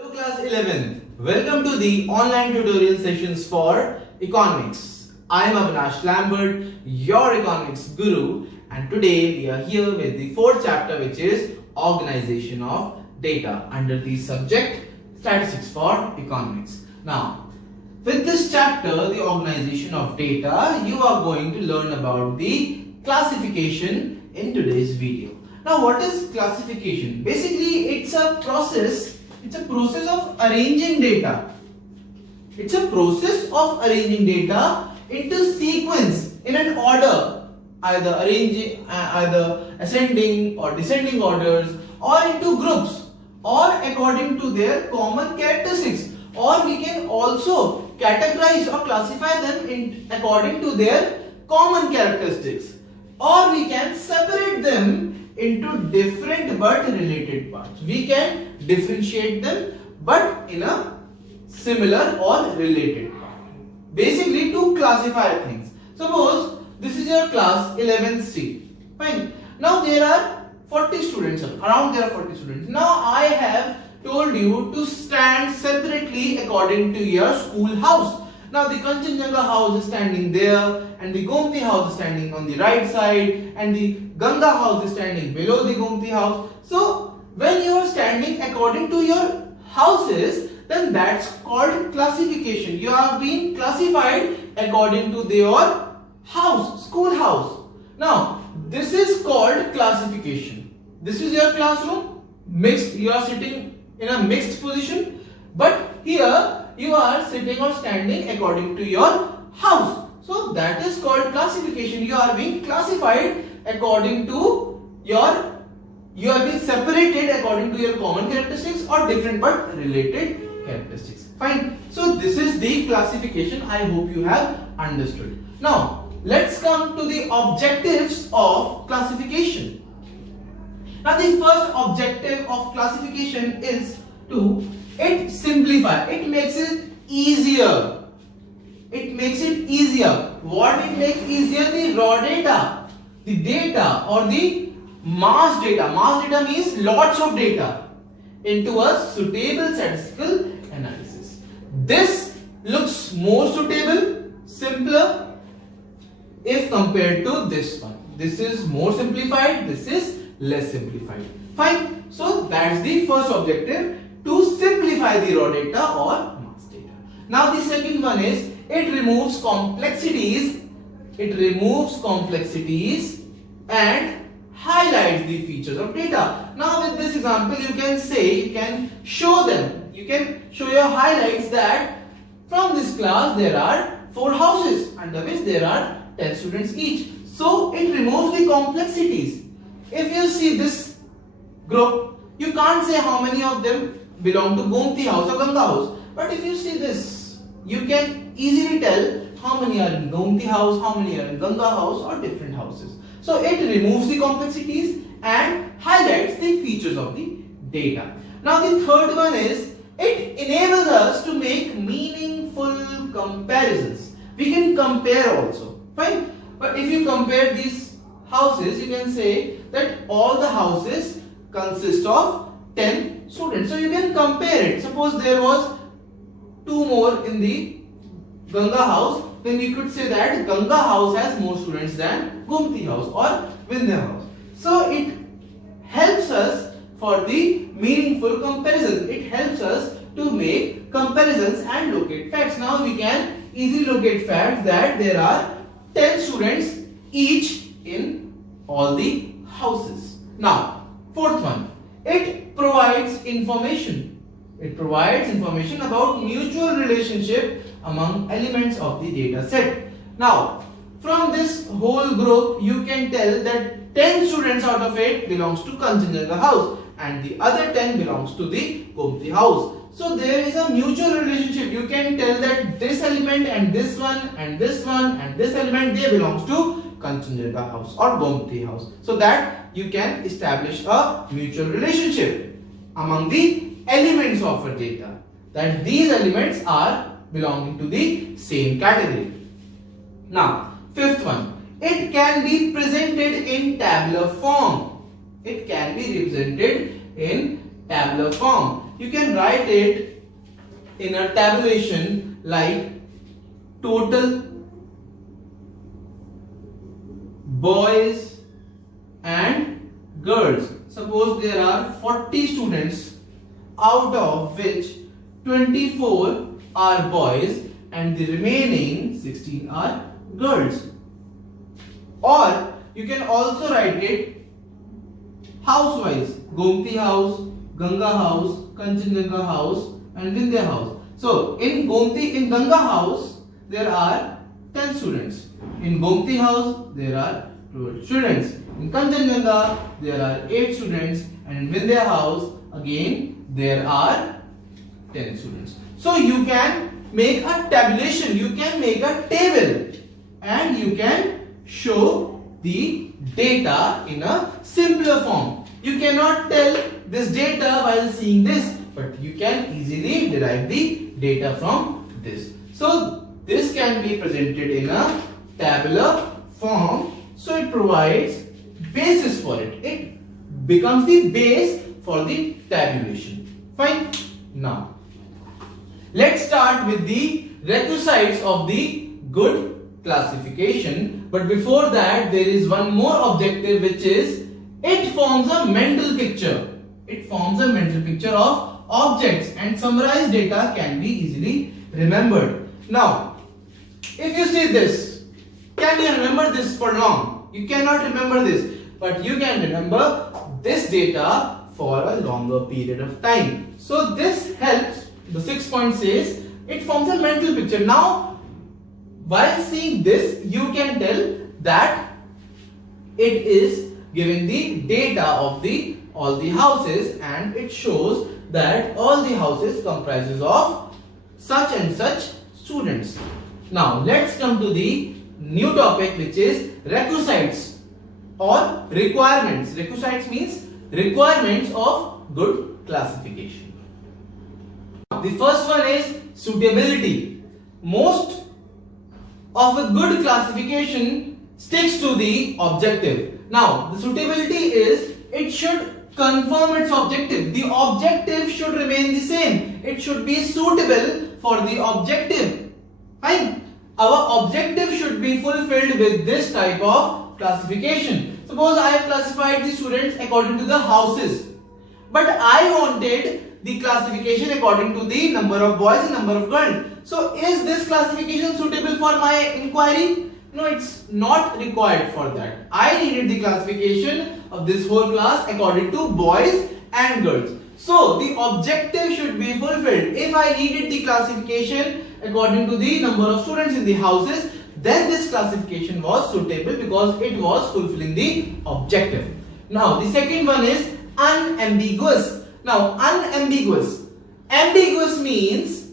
Hello class 11th. Welcome to the online tutorial sessions for economics. I am Avinash Lambert, your economics guru, and today we are here with the fourth chapter, which is organization of data under the subject statistics for economics. Now, with this chapter, the organization of data, you are going to learn about the classification in today's video. Now, what is classification? Basically, it's a process of arranging data. It's a process of arranging data into sequence in an order, either ascending or descending orders, or into groups, or according to their common characteristics, or we can also categorize or classify them according to their common characteristics, or we can separate them into different but related parts. We can differentiate them but in a similar or related part. Basically, to classify things. Suppose this is your class 11C. Fine. Now there are 40 students. Around there are 40 students. Now I have told you to stand separately according to your school house. Now the Kanchenjunga house is standing there, and the Gomti house is standing on the right side, and the Ganga house is standing below the Gomti house. So when you are standing according to your houses, then that's called classification. You are being classified according to your house, school house. Now this is called classification. This is your classroom, mixed. You are sitting in a mixed position, but here you are sitting or standing according to your house. So that is called classification. You are being classified according to you are being separated according to your common characteristics or different but related characteristics. Fine. So this is the classification. I hope you have understood. Now let's come to the objectives of classification. Now the first objective of classification is to simplify. It makes it easier. It makes it easier. What it makes easier? The raw data, the data or the mass data. Mass data means lots of data into a suitable statistical analysis. This looks more suitable, simpler if compared to this one. This is more simplified. This is less simplified. Fine. So that's the first objective, to simplify the raw data or mass data. Now the second one is it removes complexities. It removes complexities and highlights the features of data. Now with this example, you can show them. You can show your highlights that from this class there are 4 houses under which there are 10 students each. So it removes the complexities. If you see this group, you can't say how many of them belong to Gomti house or Ganga house. But if you see this, you can easily tell how many are in Gomti house, how many are in Ganga house or different houses. So it removes the complexities and highlights the features of the data. Now the third one is it enables us to make meaningful comparisons. We can compare also. Fine. But if you compare these houses, you can say that all the houses consist of 10 students. So you can compare it. Suppose there was 2 more in the Ganga house, then we could say that Ganga house has more students than Gomti house or Vindhya house. So it helps us for the meaningful comparison. It helps us to make comparisons and locate facts. Now we can easily locate facts that there are 10 students each in all the houses. Now, fourth one, it provides information. It provides information about mutual relationship among elements of the data set. Now, from this whole group, you can tell that 10 students out of 8 belongs to Kanchenjunga house and the other 10 belongs to the Gomti house. So there is a mutual relationship. You can tell that this element and this one and this one and this element, they belongs to Kanchenjunga house or Gomti house. So that you can establish a mutual relationship among the elements of a data, that these elements are belonging to the same category. Now, fifth one, it can be presented in tabular form. It can be represented in tabular form. you can write it in a tabulation like total boys and girls. Suppose there are 40 students, out of which 24 are boys and the remaining 16 are girls. Or you can also write it house-wise: Gomti house, Ganga house, Kanchenjunga house and Vindhya house. So in Ganga house there are 10 students. In Gomti house there are 12 students. In Kanchenjunga there are 8 students, and in Vindhya house again there are 10 students. So you can make a tabulation, you can make a table, and you can show the data in a simpler form. You cannot tell this data while seeing this, but you can easily derive the data from this. So this can be presented in a tabular form, so it provides basis for it. It becomes the base for the tabulation. Fine. Now let's start with the requisites of the good classification. But before that, there is one more objective, which is it forms a mental picture. It forms a mental picture of objects, and summarized data can be easily remembered. Now, if you see this, can you remember this for long? You cannot remember this, but you can remember this data for a longer period of time. So this helps. The 6 point says it forms a mental picture. Now, while seeing this, you can tell that it is giving the data of all the houses, and it shows that all the houses comprises of such and such students. Now let's come to the new topic, which is requisites or requirements. Requisites means requirements of good classification. The first one is suitability. Most of a good classification sticks to the objective. Now, the suitability is it should confirm its objective. The objective should remain the same. It should be suitable for the objective. Fine. Our objective should be fulfilled with this type of classification. Suppose I have classified the students according to the houses, but I wanted the classification according to the number of boys and number of girls. So is this classification suitable for my inquiry? No, it's not required for that. I needed the classification of this whole class according to boys and girls. So the objective should be fulfilled. If I needed the classification according to the number of students in the houses, then this classification was suitable because it was fulfilling the objective. Now the second one is unambiguous. Now unambiguous. Ambiguous means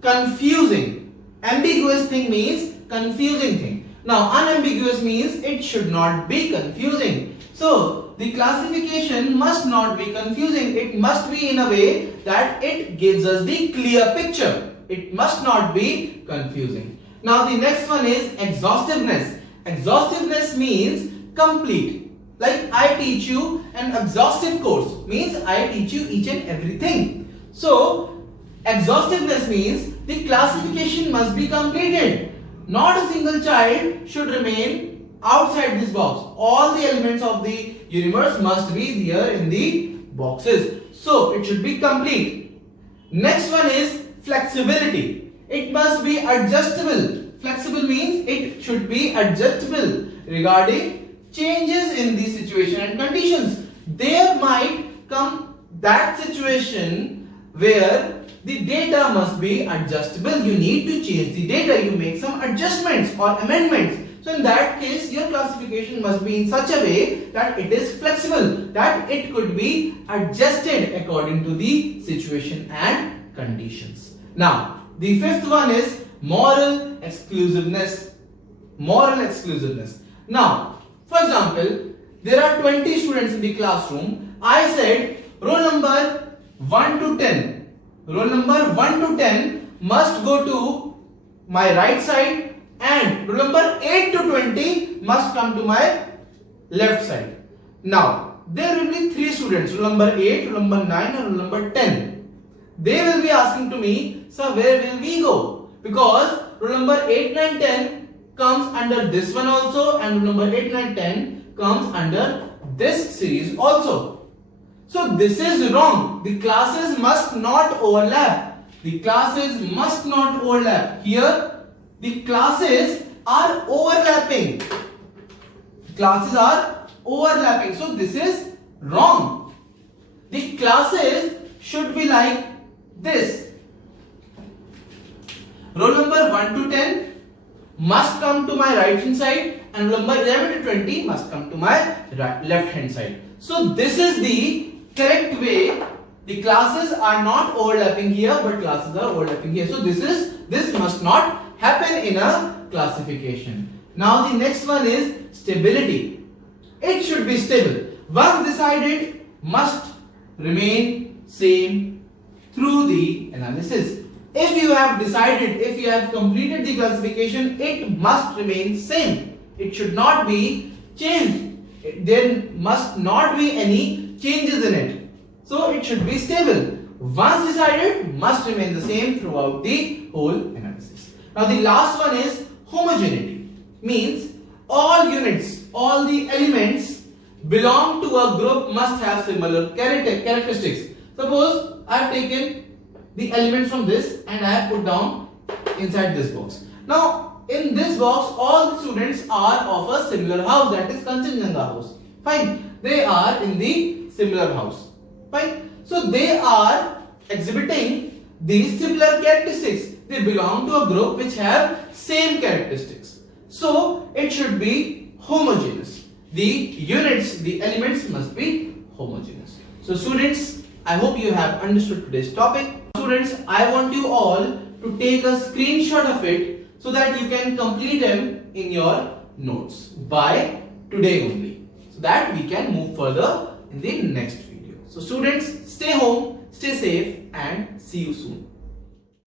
confusing. Ambiguous thing means confusing thing. Now unambiguous means it should not be confusing. So the classification must not be confusing. It must be in a way that it gives us the clear picture. It must not be confusing. Now the next one is exhaustiveness. Exhaustiveness means complete. Like I teach you an exhaustive course, means I teach you each and everything. So exhaustiveness means the classification must be completed. Not a single child should remain outside this box. All the elements of the universe must be there in the boxes. So it should be complete. Next one is flexibility. It must be adjustable. Flexible means it should be adjustable regarding changes in the situation and conditions. There might come that situation where the data must be adjustable. You need to change the data. You make some adjustments or amendments. So in that case, your classification must be in such a way that it is flexible, that it could be adjusted according to the situation and conditions. Now, the fifth one is moral exclusiveness. Moral exclusiveness. Now, for example, there are 20 students in the classroom. I said roll number 1 to 10. Roll number 1 to 10 must go to my right side, and roll number 8 to 20 must come to my left side. Now, there will be 3 students, roll number 8, roll number 9 and roll number 10. they will be asking to me, sir, where will we go? Because roll number 8, 9, 10 comes under this one also, and roll number 8, 9, 10 comes under this series also. So this is wrong. The classes must not overlap. The classes must not overlap. Here the classes are overlapping. Classes are overlapping. So this is wrong. The classes should be like this. Roll number 1 to 10 must come to my right hand side, and roll number 11 to 20 must come to my left hand side. So this is the correct way. The classes are not overlapping here, but classes are overlapping here. So this must not happen in a classification. Now the next one is stability. It should be stable. Once decided, must remain same through the analysis. If you have decided, if you have completed the classification, it must remain same. It should not be changed. There must not be any changes in it. So it should be stable. Once decided, must remain the same throughout the whole analysis. Now the last one is homogeneity. Means all units, all the elements belong to a group must have similar characteristics. Suppose I have taken the elements from this and I have put down inside this box. Now in this box all the students are of a similar house, that is Kanchenjunga house. Fine. They are in the similar house. Fine. So they are exhibiting these similar characteristics. They belong to a group which have same characteristics. So it should be homogeneous. The units, the elements must be homogeneous. So students, I hope you have understood today's topic. Students, I want you all to take a screenshot of it so that you can complete them in your notes by today only, so that we can move further in the next video. So students, stay home, stay safe, and see you soon.